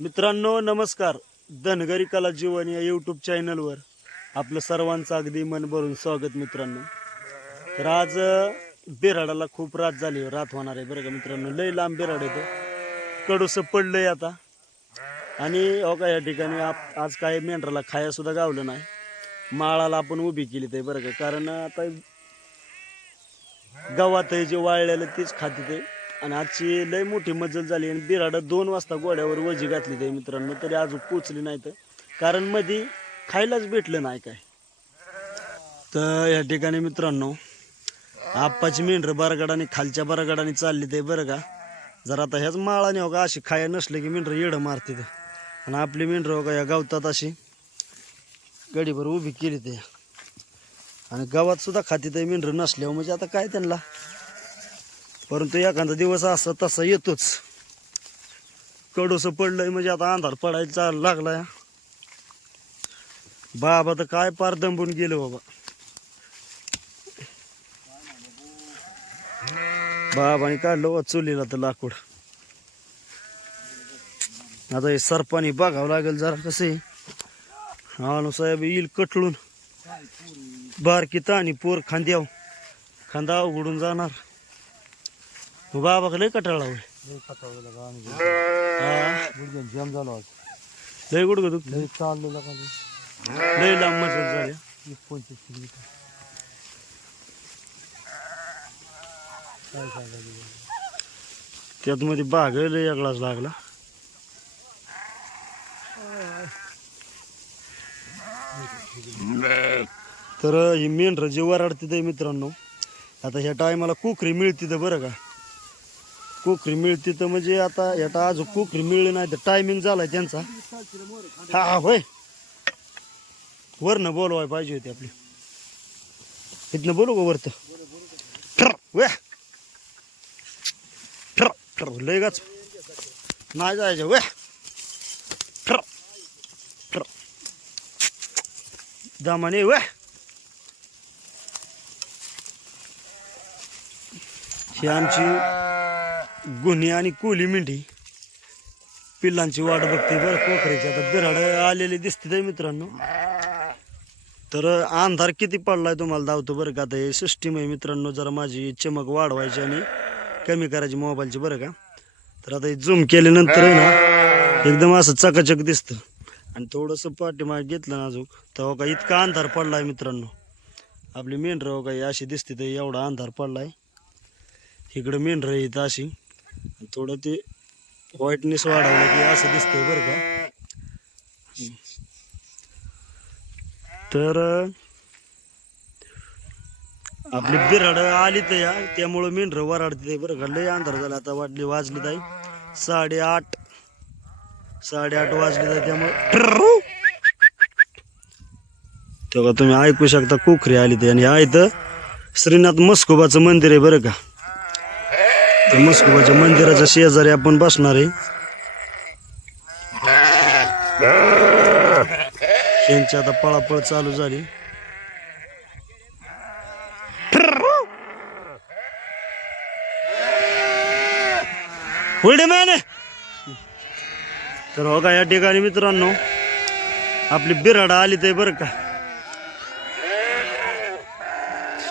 मित्रांनो नमस्कार. धनगरी कला जीवन या यूट्यूब चॅनलवर आपलं सर्वांचं अगदी मन भरून स्वागत मित्रांनो. तर आज बिराडाला खूप रात झाली रात होणार आहे बरं का मित्रांनो. लय लांब बिराड येतो कडूसं पडलंय आता. आणि हो का या ठिकाणी आप आज काय मेंढराला खाया सुद्धा गावलं नाही. माळाला आपण उभी केली ते बरं का. कारण आता गावात जे वाळलेलं तेच खाते ते. आणि आजची लय मोठी मजल झाली आणि बिराड दोन वाजता गोड्यावर वजी घातली ते मित्रांनो तरी अजून पोचली नाही तर कारण मध्ये खायलाच भेटलं नाही काय. तर या ठिकाणी मित्रांनो आप्पाची मेंढर बरगडाने खालच्या बरगडाने चालली ते बरं का. जर आता ह्याच माळाने हो का अशी खाया नसले की मेंढर येडं मारते ते. आणि आपली मेंढर हो का या गावतात अशी गडीभर उभी केली ते. आणि गावात सुद्धा खाती ते मेंढर नसल्यावर म्हणजे आता काय त्यांना? परंतु एखादा दिवस असा तसा येतोच. कडूस पडलंय म्हणजे आता अंधार पडायला चाल लागलाय. बाबा तर काय पार दंबून गेलं बाबा. बाबाने काढलं चुलीला तर लाकूड. आता हे सरपानी बघावं लागेल जरा कसं आहे. आणू साहेब येईल कटळून. बारकी ताणी पोर खांद्याव खांदा उघडून जाणार. बाबा लय कटाळा होय जाम झालो आज. लय का लय लांब मजल झाल्या वीस पंचवीस किलोमीटर काय सांगायचं त्यात मध्ये बाग लय वेगळाच लागला. तर ही मेंढर जे वराडते मित्रांनो आता ह्या टायमाला कोकरी मिळते तर बरं का? कोकरी मिळते तर म्हणजे आता ह्या आज कोकरी मिळली नाही तर टायमिंग झालाय त्यांचा. हा हा होय. वरनं बोलवाय पाहिजे होती आपली. इथनं बोलू का वरतं ठर वे ठर ठर लय गाच नाही जायचं वे ठर ठर. दामाने वे ही आमची गुन्हे आणि कोली मेंढी. पिल्लांची वाट बघते बरं कोकऱ्याची आता बिराड आलेले दिसते मित्रांनो. तर अंधार किती पडलाय तुम्हाला धावतो बरं का? आता हे सिस्टीम आहे मित्रांनो जरा माझी चमक वाढवायची आणि कमी करायची मोबाईलची बरं का? तर आता हे झूम केल्यानंतर आहे ना एकदम असं चकाचक दिसतं. आणि थोडंसं पाठीमाग घेतलं ना अजून तेव्हा का इतका अंधार पडलाय मित्रांनो. आपली मेंढर हो काही अशी दिसते तर एवढा अंधार पडलाय. इकडं मेंढर आहे अशी. थोडं ते व्हाईटनेस वाढवलं की असं दिसतंय बरं का. तर आपली बिराड आली तर या. त्यामुळं मेंढर वराडते बरं का. लय अंधार झाला आता वाटली वाजली ताई साडेआठ साडेआठ वाजले तर त्यामुळे. तेव्हा तुम्ही ऐकू शकता कोखरी आली ते आणि हा इथं श्रीनाथ मस्कोबाचं मंदिर आहे बरं का. तर मस्कोबाच्या मंदिराच्या शेजारी आपण बसणार आहे. त्यांची आता पळापळ चालू झाली. मॅन तर हो का या ठिकाणी मित्रांनो आपली बिराड आली ते बरं का.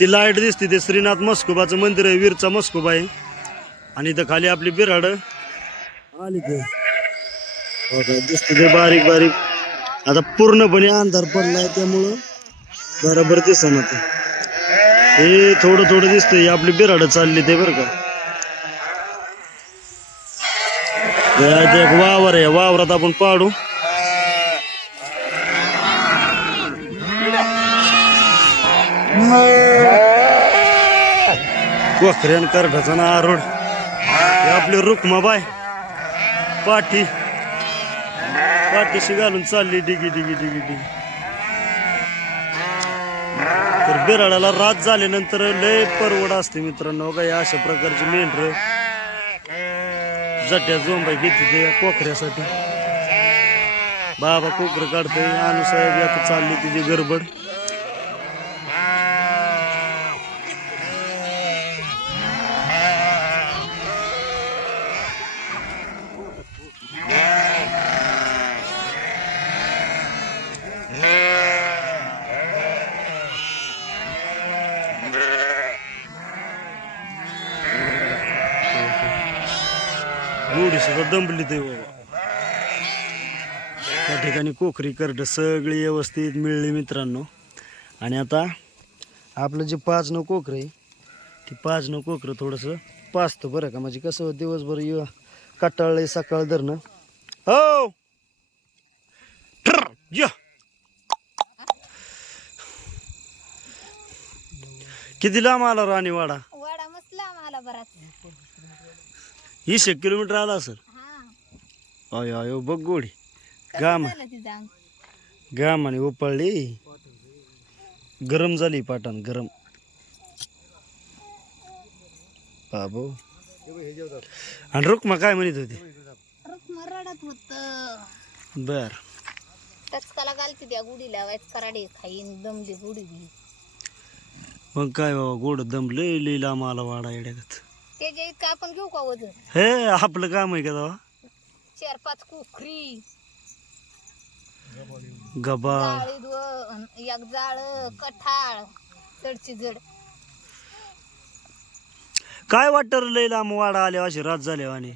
ती लाइट दिसते ते श्रीनाथ मस्कोबाचं मंदिर आहे वीरचा मस्कोबा आहे. आणि इथं खाली आपली बिराड. आली ते. दिसते ते बारीक बारीक. आता पूर्णपणे अंधार पडलाय त्यामुळं बरोबर दिसना ते. हे थोडं थोडं दिसतंय आपली बिराड चालली ते बरं का. एक वावर आहे वावरात आपण पाडू. कोखऱ्यान करठाचा ना आरोड. आपली रुक्माबाई. पाठी. पाठीशी घालून चालली डिगी डिगी डिगी डिगी. तर बिराडाला रात झाल्यानंतर लय परवड असते मित्रांनो. का या अशा प्रकारची मेंढर जट्या जोंबाई घेते ते कोकऱ्यासाठी बाबा कोकर काढतोय. आणू साहेब आता चालली तिची गडबड. दंबली ते बाबा. त्या ठिकाणी कोकरी करड सगळी व्यवस्थित मिळली मित्रांनो. आणि आता आपलं जे पाच नऊ कोकरं आहे ती पाच नऊ कोकरं थोडंसं पाचतं बरं का. म्हणजे कसं दिवसभर ये कटाळलंय सकाळ धरणं. हो. किती लांब आला राणीवाडा? वाडा मसला आम्हाला बराच. वीस एक किलोमीटर आला हा अयो अयो बघ गोडी? गाम आणि उपळली. गरम झाली पाटण गरम. बाबू. आणि रुक्मा काय म्हणत होती? बर. टचकाला घालते त्या गुढी लावायच कराडे खाईन दमली बी. मग काय बाबा गोड दम लय लय लांब आला वाडा येड्यागत. त्याच्या इतकं आपण घेऊ का वजन? हे आपलं काम आहे का तेव्हा? चार पाच कुखरी गबा जाळी दोन एक जाळ कठाळ चढची जड. काय वाटतं लय लांब वाडा आल्या अशी रात झाल्या आणि?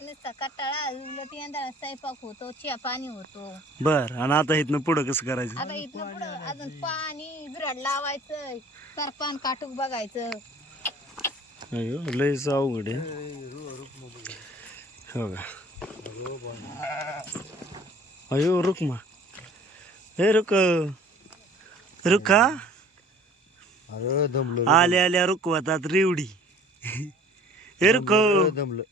नुसता कटाळा उलट यंदा स्वयंपाक होतो चिया पाणी होतो. बर आणि आता इथनं पुढं कसं करायचं? आता इथनं पुढं अजून पाणी बिराड लावायचं सरपान काटूक बघायचं. अयो लयच अवघड आहे. हो का? अयो रुक्मा हे रुक. रुका अरे दमलं आल्या आल्या रुकवातात रेवडी. हे रुक. अरे दमलं.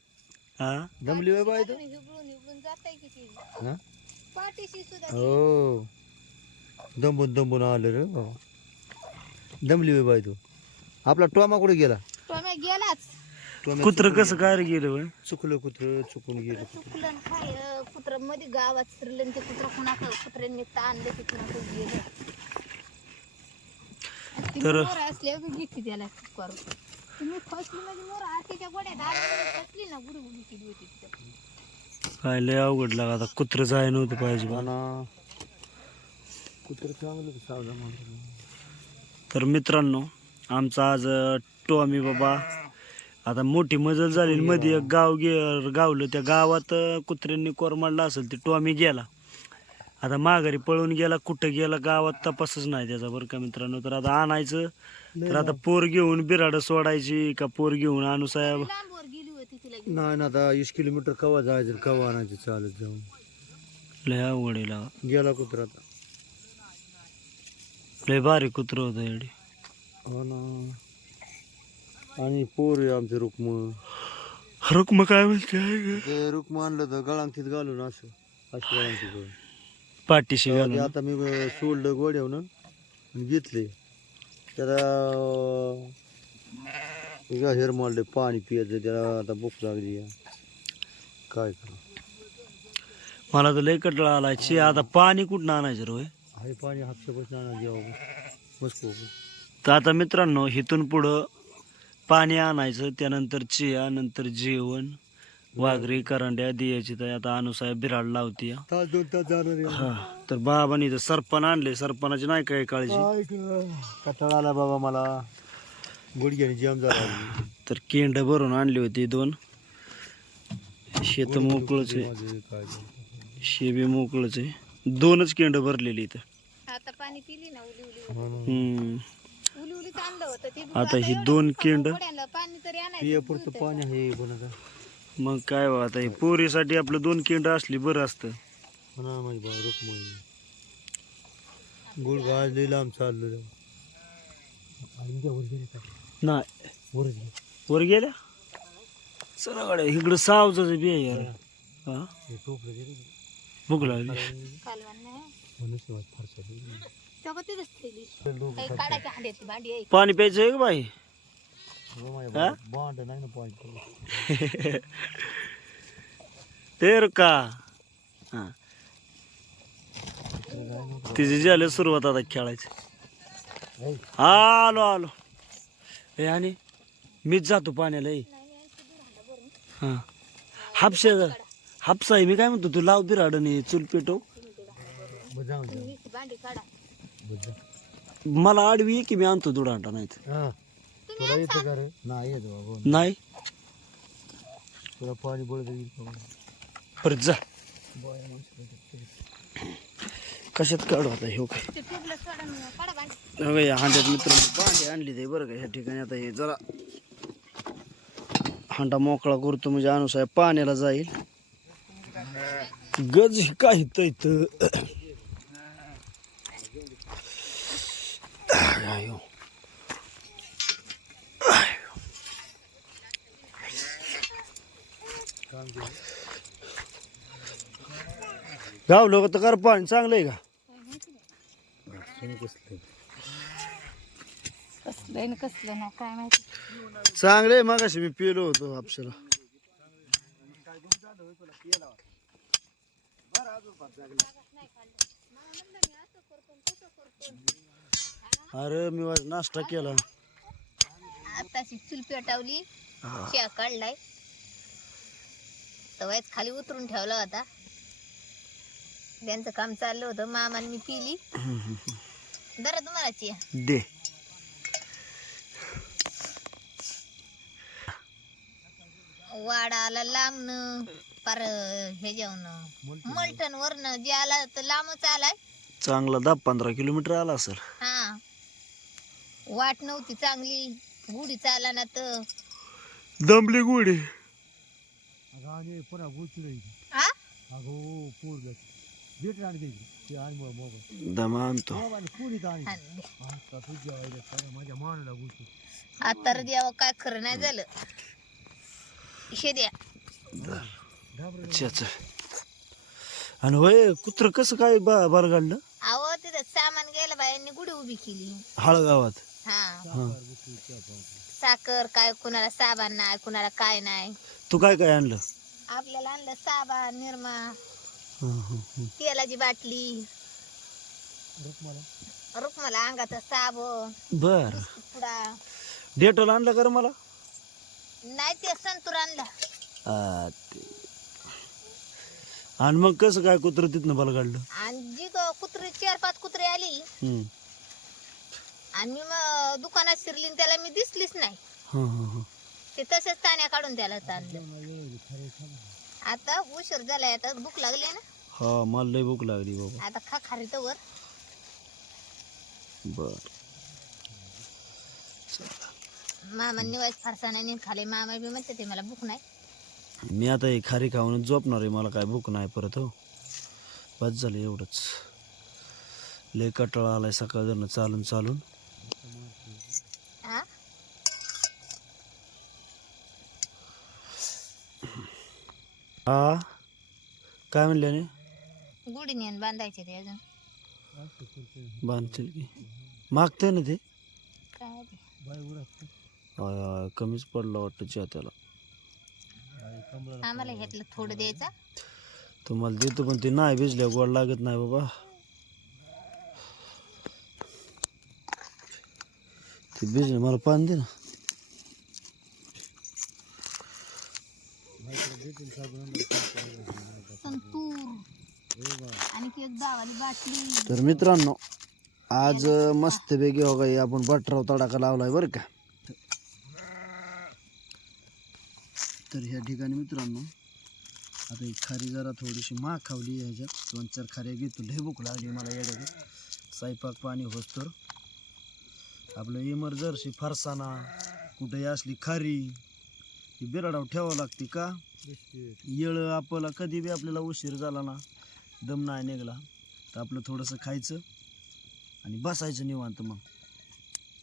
हा? दमली बाय बाय तू? हा? हो. दमून दमून आलं रे बाबा. दमली बाय बाय तू. आपला टोमा कुठे गेला? टोम्या गेलाच. कुत्र कसं काय रे गेलं होय? चुकलं कुत्र चुकून गेलं चुकलं काय कुत्रमध्ये गावात शिरलं न ते कुत्र कुणाक कुत्र्यांनी ताणलं ते गेलं. तर- मोर असल्यावर घेतली त्याला करून तुम्ही फसली म्हणजे मोर आतीच्या गोड्यात आली फसली ना गुडू गुडू केली होती तिथं. काय लय अवघड लागा आता. कुत्र जाय नव्हतं पाहिजे बा. कुत्र चांगलं माणूस. तर मित्रांनो आमचा आज अं, टॉमी बाबा आता मोठी मजल झाली आणि मध्ये एक गाव गे गावलं. त्या गावात कुत्र्यांनी कोरमाडला असेल ते टॉमी गेला. आता माघारी पळून गेला कुठं गेला गावात तपासच नाही त्याचा बरं का मित्रांनो. तर आता आणायचं. तर आता पोर घेऊन बिराड सोडायची का पोर घेऊन आणू साहेब. नाही ना आता वीस किलोमीटर कवा जायचं कवा आणायचं चालत जाऊन. लय अवघड आहे लागा. गेला कुत्रा आता. लय भारी कुत्र होतं एवढी. हो ना. आणि पोर आहे आमचं रुक्म. रुक्म काय म्हणते ते रुक्म आणलं तर गळांगतीत घालून असं अशी घालून. पाठीशी ते घालून. आता मी अं, सोडलं गोड्यावनं आणि घेतले. त्याला हेर मारले पाणी पियाचं त्याला आता भूक लागली. काय करा? मला तर लय कटळा आलाय. ची आता पाणी कुठं आणायचं रोय आहे पाणी हापशापासून आणा जेव्हा मस्त तर आता मित्रांनो इथून पुढं पाणी आणायचं त्यानंतर चिया नंतर जेवण वाघरी करंड्या दियाची तर आता अनुसाहेब बिराड लावती तास दोन तास जाणार आहे. हा तर बाबांनी तर सरपण आणले सरपणाची नाही काय काळजी काय ग? कंटाळा आला बाबा मला गुडघ्याने जाम झाला तर केंड भरून आणली होती दोन शेत मोकळच आहे माझं काय मोकळच आहे दोनच केंड भरलेली इथं आता पाणी पिली ना उली उली हो ना. हम्म. उली उली आणलं होतं ते आता ही दोन केंड. पाणी तरी पियापुरतं पाणी आहे मग काय बा आता हे पोरीसाठी आपलं दोन केंड असली बरं असतं. हो ना माझी बा लांब चाललो गेले का? नाही. वर गेल्या. चला गाड्या इकडं सावजाचं बी आहे यार. हा. हे? भूक लागली. कालवण नाही. फारसा पाणी प्यायचं आहे का बाई? हो नाही ना पाणी तर का? हा. तिची झाली सुरुवात आता खेळायची. आलो आलो. हे आणि मीच जातो पाण्याला. हा. हापशा हापसा आहे मी काय म्हणतो तू लाव बिराडने चूल पेटव. मला आडवी की मी आणतो दुडांटा नाही तर. हा. तुला येतं का रे? नाही येत बाबा. नाही? तुला पाणी बळत येईल का? परत जा. कशात काढू आता हे काय? या हांड्यात मित्रांनो भांडे आणली ते बरं का ह्या ठिकाणी. आता हे जरा हांडा मोकळा करतो म्हणजे अनुसार पाण्याला जाईल. गज काय इथं? आयो. गाव लोक तर कर पण चांगलं आहे का कसलं कसलं नाही काय माहिती चांगलं आहे मगाशी मी पिलो होतो आपशाला अरे मी आज नाश्ता केला. आताशी चूल पेटावली. शिया काढलाय. तवायच खाली उतरून ठेवला होता. त्यांचं काम चाललं होतं मामाने मी पिली. जरा तुम्हाला चिया. दे. वाडा आला लांबन पार हे जेवण. मलटण. वरन जे आला तर लांबच आलाय. चांगला दहा पंधरा किलोमीटर आला असेल. हा. वाट नव्हती चांगली. गुढी चाला ना तर. दमली पुन्हा हा अगो पोर भेट ते आणि मोबाईल दमा आणतो. मोबाईल. आता तुझ्या आईला काय माझ्या मानाला गोची आता तर द्यावं काय खरं नाही झालं. इशे द्या. अच्छा अच्छा. आणि होय कुत्र कसं काय बा बार काढलं अहो तिथं सामान गेलं बायांनी गुढी उभी केली. हळगावात. हा. हा. साखर काय कुणाला साबण नाही कुणाला काय नाही. तू काय काय आणलं? आपल्याला आणलं साबण निरमा हं, हं, हं. तेलाची बाटली. रुक्माला अंगाचा साबण बर. पुडा डेटॉल आणलं का रे मला? नाही ते संतूर आणला. आ, ते. आणि मग कसं काय कुत्र तिथनं मला काढलं आणि जी ग- कुत्री चार पाच कुत्री आली. हं. आणि मी मग दुकानात शिरली आणि त्याला मी दिसलीच नाही. हं, हं, हं. ते तसेच ताण्या काढून त्याला ताणलं आता उशीर झालाय आता भूक लागली ना? हा मला लय भूक लागली बाबा. आता खा खारी तर वर. बर. मामा निवायच फारसाने खाले. मामा बी म्हणते ते मला भूक नाही. मी आता हे खारी खाऊनच झोपणार आहे मला काय भूक नाही परत हो. बस झालं एवढंच. लय कटाळा आलाय सकाळ जण चालून चालून हा हा काय म्हणल्याने गुढी नेऊन बांधायचे ते अजून. बांधतील की. मागते ना ते? काय ते? आय, आय, कमीच पडला वाटतं चहा त्याला आम्हाला ह्यातलं थोडं द्यायचं. तुम्हाला देतो पण ते नाही भिजल्या गोड लागत नाही बाबा. ते भिजले मला पाणी दे ना संतूर आणि ती एक गावाली बाटली तर मित्रांनो आज मस्तपैकी हो काही आपण बटराव तडाखा लावलाय बरं का. तर ह्या ठिकाणी मित्रांनो आता ही खारी जरा थोडीशी माग खावली ह्याच्यात. दोन चार खाऱ्या घेतो. लय भूक लागली मला येड्याने स्वयंपाक पाणी होतोर आपलं इमर्जन्सी फरसाना कुठे असली खारी ही बिराडाव ठेवावं लागते का? येळ आपल्याला कधी बी आपल्याला उशीर झाला ना दम नाही निघला तर आपलं थोडंसं खायचं आणि बसायचं निवांत मग.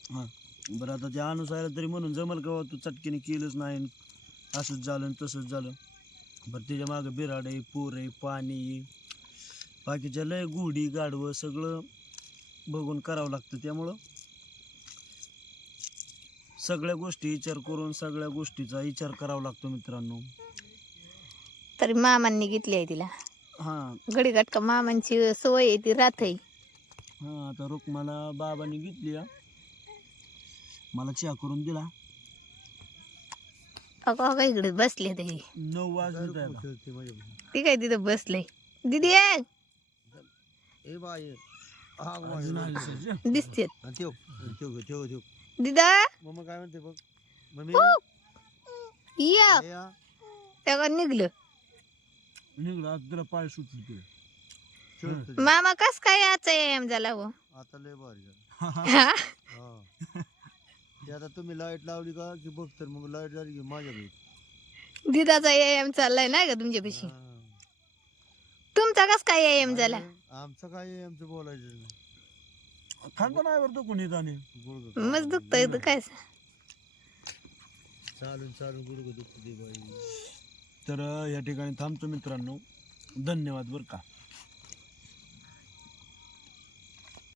हां बरं आता ते अनुसार तरी म्हणून जमल का तू चटकीने केलंच नाही असंच झालं आणि तसंच झालं. बरं त्याच्या मागं बिराड आहे पूर आहे पाणी बाकीच्या लय गुढी गाडवं सगळं बघून करावं लागतं त्यामुळं. सगळ्या गोष्टी विचार करून सगळ्या गोष्टीचा विचार करावा लागतो मित्रांनो. तरी मामांनी घेतली आहे तिला. हां. गडी गटका मामांची सवय आहे ती राहत. आहे हां आता रुक्माला बाबाने घेतली हा. मला चहा करून दिला. अगं अगं इकडे बसले ते. नऊ वाजले त्याला ती काय तिथं बसले? दिदी ये. दिसते दिदा? मम्मा काय म्हणते बघ? मम्मी? या. या. तेव्हा निघलं. निघलं आज तुला पाय सुटली ते मामा कस काय याचा व्यायाम झाला हो? आता लय भारी झालं. हा? हा. ते आता तुम्ही लाइट लावली का की बघ तर मग लाइट झाली की माझ्या घरी. दिदाचा व्यायाम चाललाय ना का तुमच्यापाशी हा. तुमचा कस काय व्यायाम झाला? आमचं काय आहे, आमचं बोलायचं नाही. खांदा नाही बरं तो कोणी जाणे. मस्त दुखतंय तर काय चालून चालून गुडघं दुखते बाई. तर या ठिकाणी थांबतो मित्रांनो. धन्यवाद बरं का.